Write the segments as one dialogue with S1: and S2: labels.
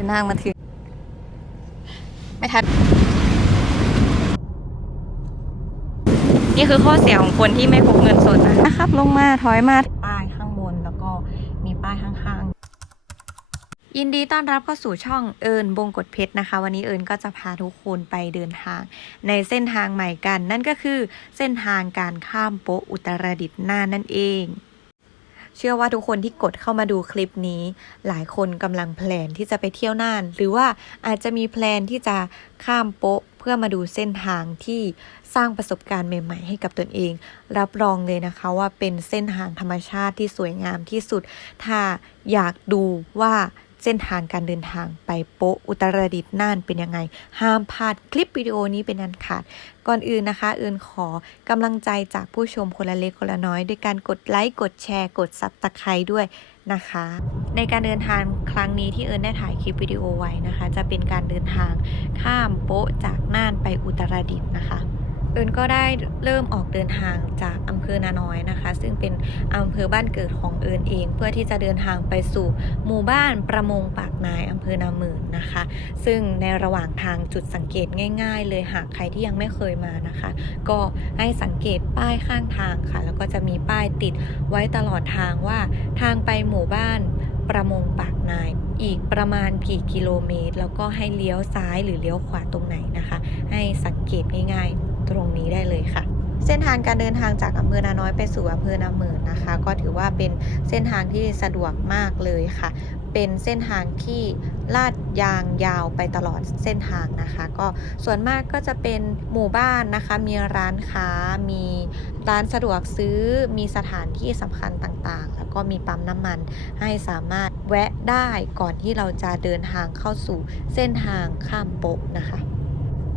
S1: เดินทางมาถึง ไม่ทันนี่คือข้อเสียของคนที่ไม่พกเงินสดนะนะครับ ลงมาถอยมาป้ายข้างบนแล้วก็มีป้ายข้างๆ ยินดีต้อนรับเข้าสู่ช่องเอิญบงกฎเพชรนะคะ วันนี้เอิญก็จะพาทุกคนไปเดินทาง ในเส้นทางใหม่กัน นั่นก็คือเส้นทางการข้ามโป๊ะอุตรดิตถ์น่านนั่นเองเชื่อว่าทุกคนที่กดเข้ามาดูคลิปนี้ หลายคนกำลังแพลนที่จะไปเที่ยวน่าน หรือว่าอาจจะมีแพลนที่จะข้ามโป๊ะเพื่อมาดูเส้นทางที่สร้างประสบการณ์ใหม่ ๆ ให้กับตนเอง รับรองเลยนะคะว่าเป็นเส้นทางธรรมชาติที่สวยงามที่สุด ถ้าอยากดูว่า เส้นทางการเดินทางไปโปะอุตรดิตถ์น่านเป็นยังไง ห้ามพลาดคลิปวิดีโอนี้เป็นอันขาด ก่อนอื่นนะคะเอิญขอกำลังใจจากผู้ชมคนละเล็กคนละน้อย ด้วยการกดไลค์กดแชร์ กดซับตะไครด้วยนะคะ ในการเดินทางครั้งนี้ที่เอิญได้ถ่ายคลิปวิดีโอไว้นะคะ จะเป็นการเดินทางข้ามโปะจากน่านไปอุตรดิตถ์นะคะ เอิญก็ได้เริ่มออกเดินทางจากอำเภอนาน้อยนะคะ ซึ่งเป็นอำเภอบ้านเกิดของเอิญเอง เพื่อที่จะเดินทางไปสู่หมู่บ้านประมงปากนายอำเภอนาหมื่นนะคะ ซึ่งในระหว่างทางจุดสังเกตง่าย ๆ เลยหากใครที่ยังไม่เคยมานะคะ ก็ให้สังเกตป้ายข้างทางค่ะ แล้วก็จะมีป้ายติดไว้ตลอดทางว่าทางไปหมู่บ้านประมงปากนาย อีกประมาณกี่กิโลเมตร แล้วก็ให้เลี้ยวซ้ายหรือเลี้ยวขวาตรงไหนนะคะ ให้สังเกตง่ายๆ ตรงนี้ได้เลยค่ะ เส้นทางการเดินทางจากอำเภอนาน้อยไปสู่อำเภอนาเมินนะคะ ก็ถือว่าเป็นเส้นทางที่สะดวกมากเลยค่ะ เป็นเส้นทางที่ลาดยางยาวไปตลอดเส้นทางนะคะ ก็ส่วนมากก็จะเป็นหมู่บ้านนะคะ มีร้านค้า มีร้านสะดวกซื้อ มีสถานที่สำคัญต่างๆ แล้วก็มีปั๊มน้ำมันให้สามารถแวะได้ก่อนที่เราจะเดินทางเข้าสู่เส้นทางข้ามโป๊ะนะคะ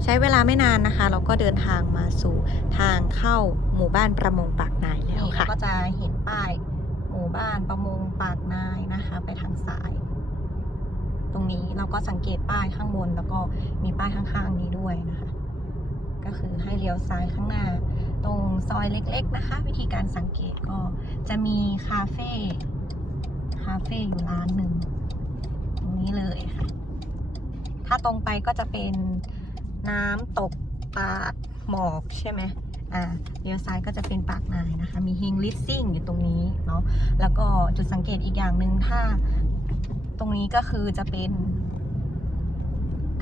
S1: ใช้เวลาไม่นานนะคะ เราก็เดินทางมาสู่ทางเข้าหมู่บ้านประมงปากนายแล้วค่ะก็จะเห็นป้ายหมู่บ้านประมงปากนายนะคะ ไปทางซ้าย ตรงนี้เราก็สังเกตป้ายข้างบน แล้วก็มีป้ายข้างๆนี้ด้วยนะคะ ก็คือให้เลี้ยวซ้ายข้างหน้า ตรงซอยเล็ก ๆ นะคะ วิธีการสังเกตก็จะมีคาเฟ่คาเฟ่อยู่ร้านหนึ่งตรงนี้เลยค่ะ ถ้าตรงไปก็จะเป็น น้ำตกปาดหมอกใช่ไหมอ่าเลี้ยวซ้ายก็จะเป็นปากนายนะคะ มีฮิงลิสซิ่งอยู่ตรงนี้เนาะแล้วก็จุดสังเกตอีกอย่างหนึ่งถ้าตรงนี้ก็คือจะเป็น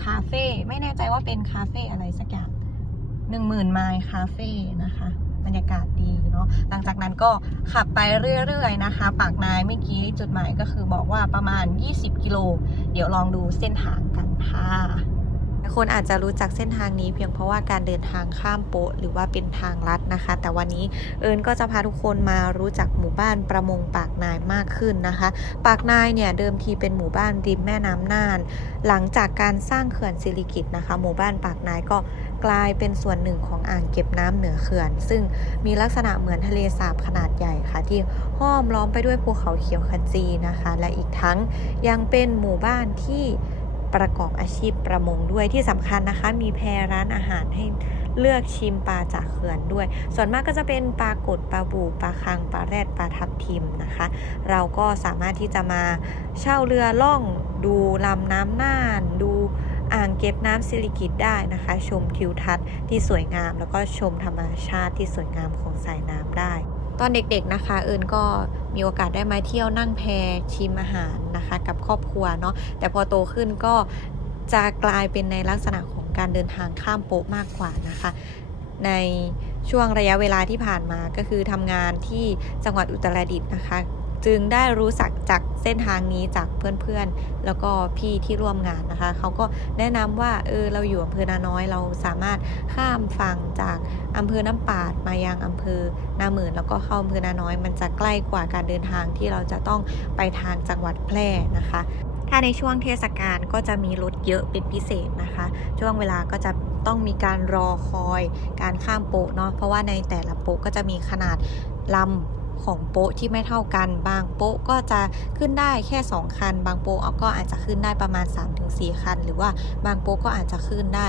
S1: คาเฟ่ไม่แน่ใจว่าเป็นคาเฟ่อะไรสักอย่างหนึ่งหมื่นไมล์คาเฟ่นะคะบรรยากาศดีเนาะหลังจากนั้นก็ขับไปเรื่อยๆนะคะ ปากนายเมื่อกี้จุดหมายก็คือบอกว่าประมาณ 20 กิโล เดี๋ยวลองดูเส้นทางกันค่ะ คนอาจจะรู้จักเส้นทางนี้เพียงเพราะว่าการเดินทางข้ามโปะหรือว่าเป็นทางลัดนะคะ แต่วันนี้เอิญก็จะพาทุกคนมารู้จักหมู่บ้านประมงปากนายมากขึ้นนะคะ ปากนายเนี่ยเดิมทีเป็นหมู่บ้านริมแม่น้ำน่าน หลังจากการสร้างเขื่อนสิริกิตนะคะ หมู่บ้านปากนายก็กลายเป็นส่วนหนึ่งของอ่างเก็บน้ำเหนือเขื่อน ซึ่งมีลักษณะเหมือนทะเลสาบขนาดใหญ่ค่ะ ที่ห้อมล้อมไปด้วยภูเขาเขียวขจีนะคะ และอีกทั้งยังเป็นหมู่บ้านที่ ประกอบอาชีพประมงด้วยที่สำคัญนะคะ มีแพร้านอาหารให้เลือกชิมปลาจากเขื่อนด้วย ส่วนมากก็จะเป็นปลากดปลาบูปลาคังปลาแรดปลาทับทิมนะคะ เราก็สามารถที่จะมาเช่าเรือล่องดูลำน้ำน่าน ดูอ่างเก็บน้ำสิริกิตได้นะคะ ชมทิวทัศน์ที่สวยงาม แล้วก็ชมธรรมชาติที่สวยงามของสายน้ำได้ ตอนเด็กๆนะคะ เอิญก็ มีโอกาสได้มาเที่ยวนั่งแพชิมอาหารนะคะ กับครอบครัวเนาะแต่พอโตขึ้นก็จะกลายเป็นในลักษณะของการเดินทางข้ามโป๊ะมากกว่านะคะ ในช่วงระยะเวลาที่ผ่านมาก็คือทำงานที่จังหวัดอุตรดิตถ์นะคะ จึงได้รู้สักจากเส้นทางนี้จากเพื่อนๆ แล้วก็พี่ที่ร่วมงานนะคะ เขาก็แนะนำว่าเออเราอยู่อำเภอนาน้อยเราสามารถข้ามฝั่งจากอำเภอน้ำปาดมายังอำเภอนาหมื่นแล้วก็เข้าอำเภอนาน้อยมันจะใกล้กว่าการเดินทางที่เราจะต้องไปทางจังหวัดแพร่นะคะถ้าในช่วงเทศกาลก็จะมีรถเยอะเป็นพิเศษนะคะ ช่วงเวลาก็จะต้องมีการรอคอยการข้ามโป๊ะเนาะเพราะว่าในแต่ละโป๊ะก็จะมีขนาดลำ ของโป๊ะที่ไม่เท่ากัน บางโป๊ะก็จะขึ้นได้แค่ 2 คัน บางโป๊ะก็อาจจะขึ้นได้ประมาณ 3-4 คัน หรือว่าบางโป๊ะก็อาจจะขึ้นได้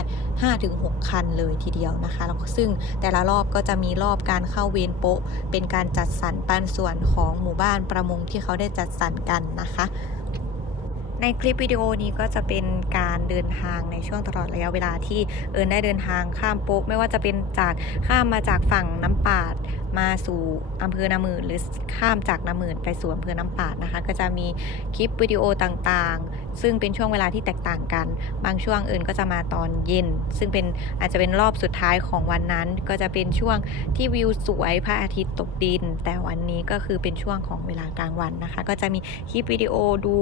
S1: 5-6 คันเลยทีเดียวนะคะแล้วซึ่งแต่ละรอบก็จะมีรอบการเข้าเวรโป๊ะ เป็นการจัดสรรปันส่วนของหมู่บ้านประมงที่เขาได้จัดสรรกันนะคะ
S2: ในคลิปวิดีโอนี้ก็จะเป็นการเดินทางในช่วงตลอดระยะเวลาที่เอิญได้เดินทางข้ามโป๊ะไม่ว่าจะเป็นจากข้ามมาจากฝั่งน้ำปาด มาสู่อำเภอนามื่นหรือข้ามจากนามื่นไปสู่อำเภอน้ำปาดนะคะ ก็จะมีคลิปวิดีโอต่างๆ ซึ่งเป็นช่วงเวลาที่แตกต่างกัน บางช่วงเอิญก็จะมาตอนเย็น ซึ่งเป็นอาจจะเป็นรอบสุดท้ายของวันนั้น ก็จะเป็นช่วงที่วิวสวยพระอาทิตย์ตกดิน แต่วันนี้ก็คือเป็นช่วงของเวลากลางวันนะคะ ก็จะมีคลิปวิดีโอดู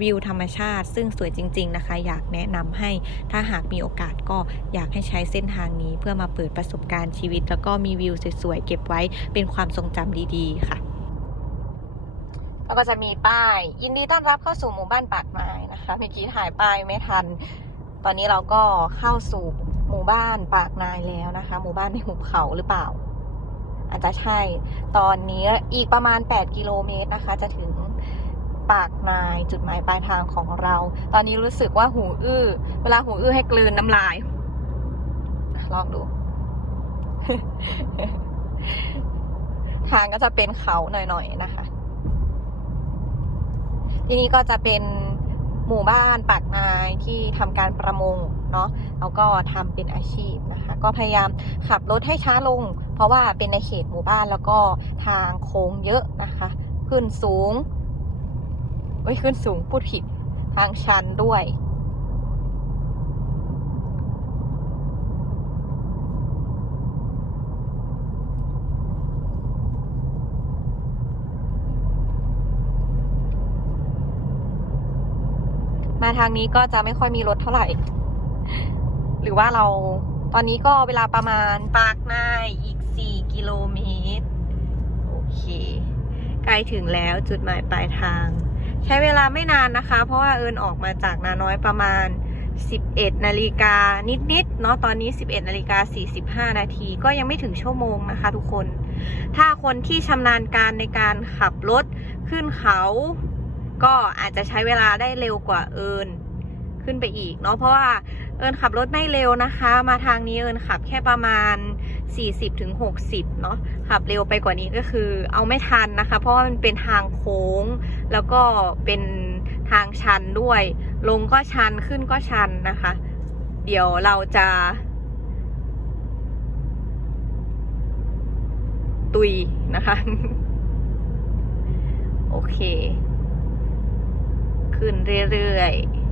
S2: วิวธรรมชาติ ซึ่งสวยจริง ๆนะคะ อยากแนะนำให้ถ้าหากมีโอกาสก็อยากให้ใช้เส้นทางนี้ เพื่อมาเปิดประสบการณ์ชีวิต แล้วก็มีวิวสวยๆเก็บไว้เป็นความทรงจำดีๆ ค่ะแล้วก็จะมีป้าย ยินดีต้อนรับเข้าสู่หมู่บ้านปากไม้นะคะเมื่อกี้ถ่ายป้ายไม่ทัน ตอนนี้เราก็เข้าสู่หมู่บ้านปากนายแล้วนะคะ หมู่บ้านในหุบเขาหรือเปล่า อาจจะใช่ ตอนนี้อีกประมาณ 8 กิโลเมตรนะคะ จะถึงปากนายจุดหมายปลายทางของเรา ตอนนี้รู้สึกว่าหูอื้อ เวลาหูอื้อให้กลืนน้ำลาย ลองดู ทางก็จะเป็นเขาหน่อยๆนะคะ ทีนี้ก็จะเป็นหมู่บ้านปากนายที่ทำการประมงเนาะแล้วก็ทำเป็นอาชีพนะคะ ก็พยายามขับรถให้ช้าลง เพราะว่าเป็นในเขตหมู่บ้านแล้วก็ทางโค้งเยอะนะคะ ขึ้นสูงเอ้ยขึ้นสูงพูดผิดทางชันด้วย มาทางนี้ก็จะไม่ค่อยมีรถเท่าไหร่ หรือว่าเราตอนนี้ก็เวลาประมาณปากนายอีก 4 กิโลเมตร โอเค ใกล้ถึงแล้วจุดหมายปลายทาง ใช้เวลาไม่นานนะคะ เพราะว่าเอิญออกมาจากนาน้อยประมาณ 11 นาฬิกานิดๆเนาะตอนนี้ 11 นาฬิกา 45 นาทีก็ยังไม่ถึงชั่วโมงนะคะทุกคน ถ้าคนที่ชำนาญการในการขับรถขึ้นเขา ก็อาจจะใช้เวลาได้เร็วกว่าเอิญขึ้นไปอีกเนาะเพราะว่าเอิญขับรถไม่เร็วนะคะ มาทางนี้เอิญขับแค่ประมาณ 40ถึง60เนาะขับเร็วไปกว่านี้ก็คือเอาไม่ทันนะคะ เพราะว่ามันเป็นทางโค้ง แล้วก็เป็นทางชันด้วย ลงก็ชันขึ้นก็ชันนะคะ เดี๋ยวเราจะ ตุยนะคะ โอเค ขึ้นเรื่อยๆ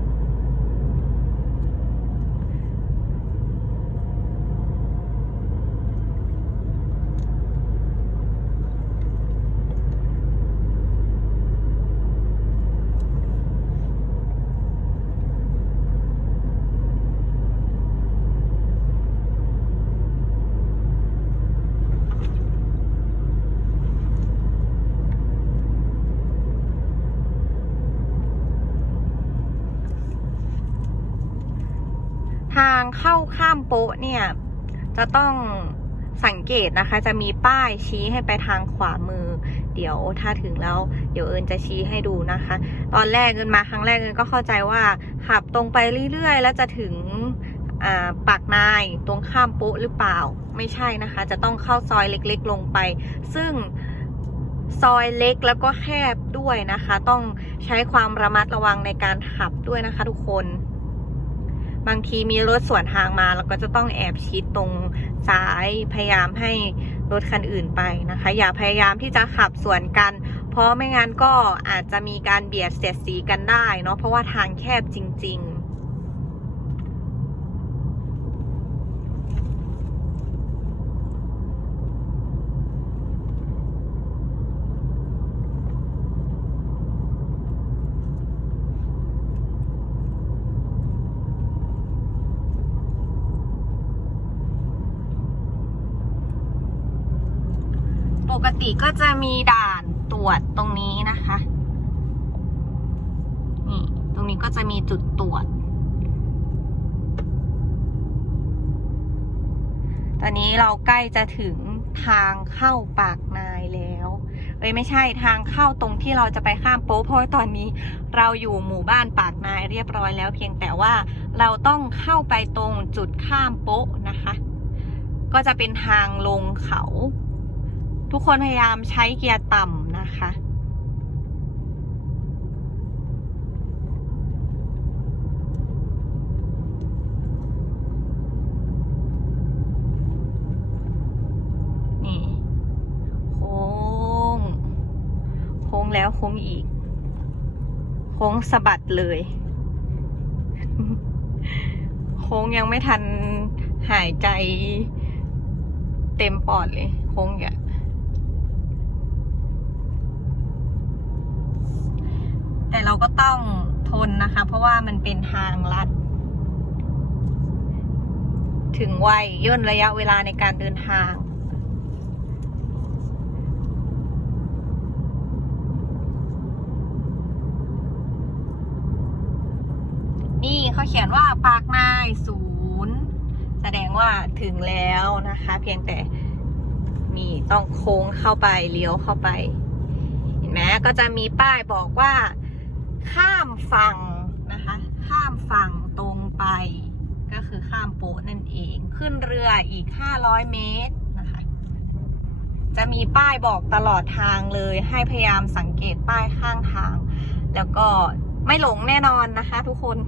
S2: ทาง เข้าข้ามโป๊ะเนี่ย จะต้องสังเกตนะคะ จะมีป้ายชี้ให้ไปทางขวามือ เดี๋ยวถ้าถึงแล้ว เดี๋ยวเอิญจะชี้ให้ดูนะคะ ตอนแรกเอิญมาครั้งแรกเอิญก็เข้าใจว่าขับตรงไปเรื่อยๆ แล้วจะถึงอ่าปากนายตรงข้ามโป๊ะหรือเปล่า ไม่ใช่นะคะ จะต้องเข้าซอยเล็กๆ ลงไป ซึ่งซอยเล็กแล้วก็แคบด้วยนะคะ ต้องใช้ความระมัดระวังในการขับด้วยนะคะทุกคน บางทีมีรถสวนทางมาเราก็จะต้องแอบชิดตรงซ้ายพยายามให้รถคันอื่นไปนะคะ อย่าพยายามที่จะขับสวนกัน เพราะไม่งั้นก็อาจจะมีการเบียดเสียดสีกันได้เนาะเพราะว่าทางแคบจริง ๆ ป กติก็จะมีด่านตรวจตรงนี้นะคะ นี่ตรงนี้ก็จะมีจุดตรวจ ตอนนี้เราใกล้จะถึงทางเข้าปากนายแล้ว เอ้ยไม่ใช่ทางเข้าตรงที่เราจะไปข้ามโป๊ะเพราะว่าตอนนี้เราอยู่หมู่บ้านปากนายเรียบร้อยแล้วเพียงแต่ว่าเราต้องเข้าไปตรงจุดข้ามโป๊ะนะคะ ก็จะเป็นทางลงเขา ทุกคนพยายามใช้เกียร์ต่ำนะคะ นี่ โค้ง โค้งแล้วโค้งอีก โค้งสะบัดเลย โค้งยังไม่ทันหายใจเต็มปอดเลย โค้งอย่าง แต่เราก็ต้องทนนะคะ เพราะว่ามันเป็นทางลัด ถึงวัยย่นระยะเวลาในการเดินทางนี่เขาเขียนว่าปากนายศูนย์แสดงว่าถึงแล้วนะคะ เพียงแต่มีต้องโค้งเข้าไปเลี้ยวเข้าไป เห็นไหมก็จะมีป้ายบอกว่า ข้ามฝั่งนะคะ ข้ามฝั่งตรงไป ก็คือข้ามโป๊ะนั่นเอง ขึ้นเรืออีก 500 เมตรนะคะ จะมีป้ายบอกตลอดทางเลยให้พยายามสังเกตป้ายข้างทาง แล้วก็ไม่หลงแน่นอนนะคะ ทุกคน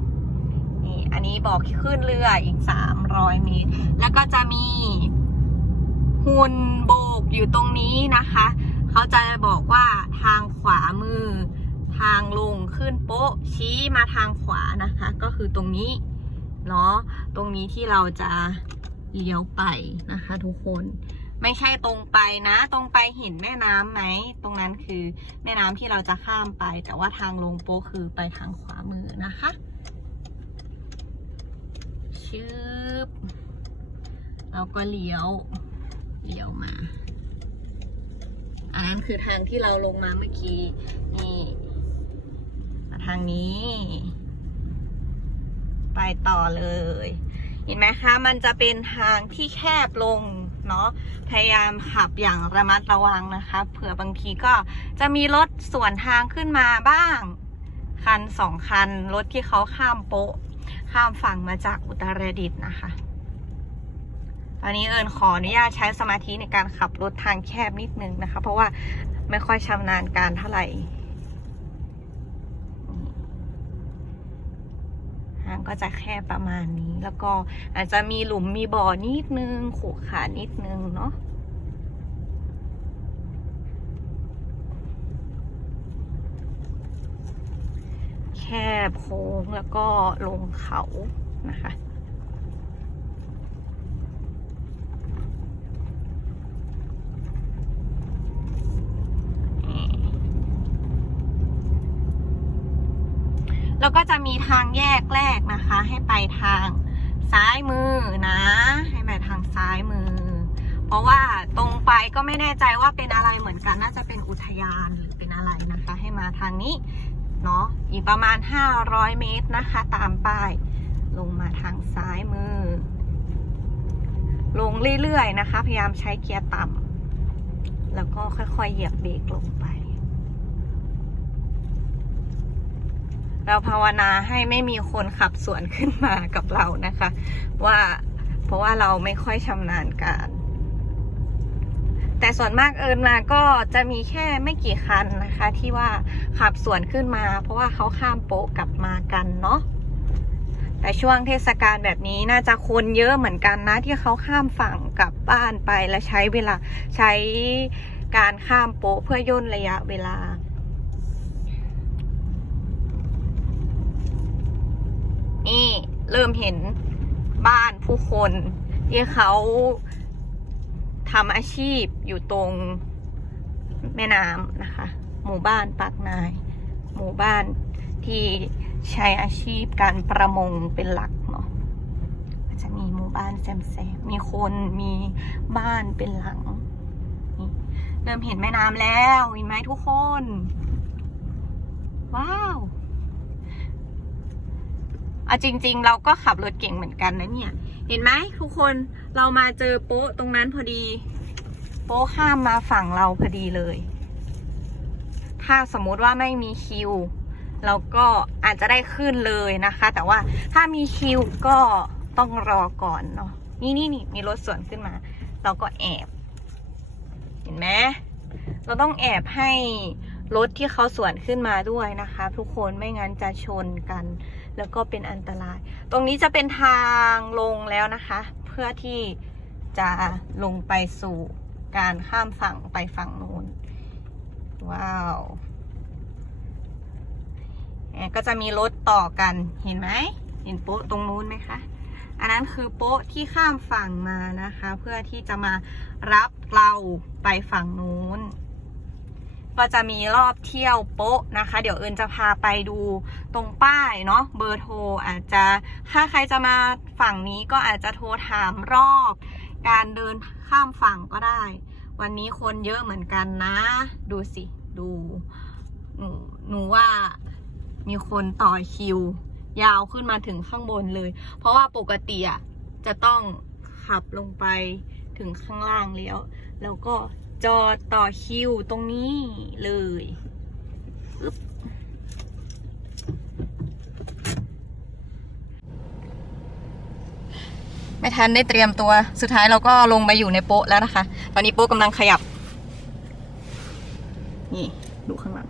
S2: นี่อันนี้บอกขึ้นเรืออีก 300 เมตร แล้วก็จะมีหุ่นโบกอยู่ตรงนี้นะคะ เขาจะบอกว่าทางขวามือ ทางลงขึ้นโป๊ะชี้มาทางขวานะคะ ก็คือตรงนี้เนาะตรงนี้ที่เราจะเลี้ยวไปนะคะ ทุกคนไม่ใช่ตรงไปนะ ตรงไปเห็นแม่น้ำไหมตรงนั้นคือแม่น้ำที่เราจะข้ามไป แต่ว่าทางลงโป๊ะคือไปทางขวามือนะคะชืบเราก็เลี้ยวเลี้ยวมาอันนั้นคือทางที่เราลงมาเมื่อกี้ นี่ ทางนี้ ไปต่อเลย เห็นไหมคะ มันจะเป็นทางที่แคบลงเนาะ พยายามขับอย่างระมัดระวังนะคะ เผื่อบางทีก็จะมีรถสวนทางขึ้นมาบ้าง คันสองคัน รถที่เขาข้ามโป๊ะ ข้ามฝั่งมาจากอุตรดิตถ์นะคะตอนนี้เอิญขออนุญาตใช้สมาธิในการขับรถทางแคบนิดนึงนะคะ เพราะว่าไม่ค่อยชำนาญการเท่าไหร่ทาง ก็จะแคบประมาณนี้ แล้วก็อาจจะมีหลุมมีบ่อนิดนึงขูขานิดนึงเนาะแคบโค้งแล้วก็ลงเขานะคะแล้วก็จะมีทางแยกแรก ให้ไปทางซ้ายมือนะ ให้ไปทางซ้ายมือ เพราะว่าตรงไปก็ไม่แน่ใจว่าเป็นอะไรเหมือนกันน่าจะเป็นอุทยานหรือเป็นอะไรนะคะ ให้มาทางนี้เนาะอีกประมาณ 500 เมตรนะคะ ตามป้ายลงมาทางซ้ายมือ ลงเรื่อยๆนะคะ พยายามใช้เกียร์ต่ำแล้วก็ค่อยๆเหยียบเบรกลงไป เราภาวนาให้ไม่มีคนขับสวนขึ้นมากับเรานะคะ ว่าเพราะว่าเราไม่ค่อยชำนาญการ แต่ส่วนมากเอิญมาก็จะมีแค่ไม่กี่คันนะคะ ที่ว่าขับสวนขึ้นมา เพราะว่าเขาข้ามโป๊ะกลับมากันเนาะแต่ช่วงเทศกาลแบบนี้น่าจะคนเยอะเหมือนกันนะ ที่เขาข้ามฝั่งกลับบ้านไปและใช้เวลาใช้การข้ามโป๊ะเพื่อย่นระยะเวลา นี่เริ่มเห็นบ้านผู้คนที่เขาทำอาชีพอยู่ตรงแม่น้ำนะคะ หมู่บ้านปากนาย หมู่บ้านที่ใช้อาชีพการประมงเป็นหลักเนาะจะมีหมู่บ้านแซมๆมีคนมีบ้านเป็นหลังเริ่มเห็นแม่น้ำแล้วเห็นไหมทุกคน ว้าว เอาจริง ๆ เราก็ขับรถเก่งเหมือนกันนะเนี่ย เห็นไหมทุกคนเรามาเจอโป๊ะตรงนั้นพอดี โป๊ะข้ามมาฝั่งเราพอดีเลย ถ้าสมมติว่าไม่มีคิว เราก็อาจจะได้ขึ้นเลยนะคะ แต่ว่าถ้ามีคิวก็ต้องรอก่อนเนาะนี่นี่นี่มีรถสวนขึ้นมา เราก็แอบ เห็นไหมเราต้องแอบให้รถที่เขาสวนขึ้นมาด้วยนะคะ ทุกคนไม่งั้นจะชนกัน แล้วก็เป็นอันตราย ตรงนี้จะเป็นทางลงแล้วนะคะ เพื่อที่จะลงไปสู่การข้ามฝั่งไปฝั่งนู้น ว้าวก็จะมีรถต่อกันเห็นไหม เห็นโป๊ะตรงนู้นไหมคะ อันนั้นคือโป๊ะที่ข้ามฝั่งมานะคะ เพื่อที่จะมารับเราไปฝั่งนู้น ก็จะมีรอบเที่ยวโป๊ะนะคะ เดี๋ยวเอิญจะพาไปดูตรงป้ายเนาะเบอร์โทรอาจจะถ้าใครจะมาฝั่งนี้ก็อาจจะโทรถามรอบ การเดินข้ามฝั่งก็ได้ วันนี้คนเยอะเหมือนกันนะ ดูสิ ดูหนูหนูว่ามีคนต่อคิว ยาวขึ้นมาถึงข้างบนเลย เพราะว่าปกติอะจะต้องขับลงไปถึงข้างล่างแล้ว แล้วก็ จอดต่อคิวตรงนี้เลยไม่ทันได้เตรียมตัว สุดท้ายเราก็ลงมาอยู่ในโป๊ะแล้วนะคะ ตอนนี้โป๊ะกำลังขยับ นี่ ดูข้างหลัง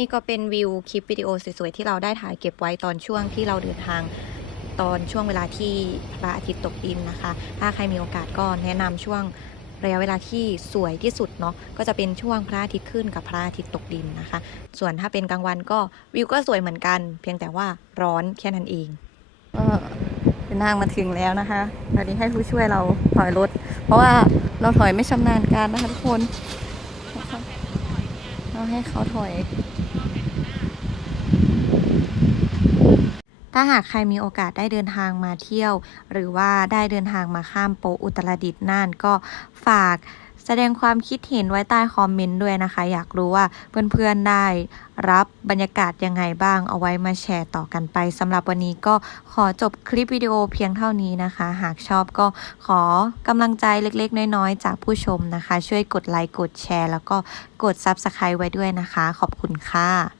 S2: นี่ก็เป็นวิวคลิปวิดีโอสวยๆที่เราได้ถ่ายเก็บไว้ตอนช่วงที่เราเดินทางตอนช่วงเวลาที่พระอาทิตย์ตกดินนะคะ ถ้าใครมีโอกาสก็แนะนำช่วงระยะเวลาที่สวยที่สุดเนาะก็จะเป็นช่วงพระอาทิตย์ขึ้นกับพระอาทิตย์ตกดินนะคะ ส่วนถ้าเป็นกลางวันก็วิวก็สวยเหมือนกัน เพียงแต่ว่าร้อนแค่นั้นเองก็เป็นทางมาถึงแล้วนะคะตอนนี้ให้ผู้ช่วยเราถอยรถ เพราะว่าเราถอยไม่ชำนาญการนะคะทุกคน เราให้เขาถอย ถ้าหากใครมีโอกาสได้เดินทางมาเที่ยว หรือว่าได้เดินทางมาข้ามโปอุตรดิตถ์น่านก็ฝาก แสดงความคิดเห็นไว้ใต้คอมเมนต์ด้วยนะคะ อยากรู้ว่าเพื่อนๆได้รับบรรยากาศยังไงบ้าง เอาไว้มาแชร์ต่อกันไปสำหรับวันนี้ก็ขอจบคลิปวิดีโอเพียงเท่านี้นะคะ หากชอบก็ขอกำลังใจเล็กๆ น้อยๆ จากผู้ชมนะคะ ช่วยกดไลค์กดแชร์ แล้วก็กด Subscribe ไว้ด้วยนะคะ ขอบคุณค่ะ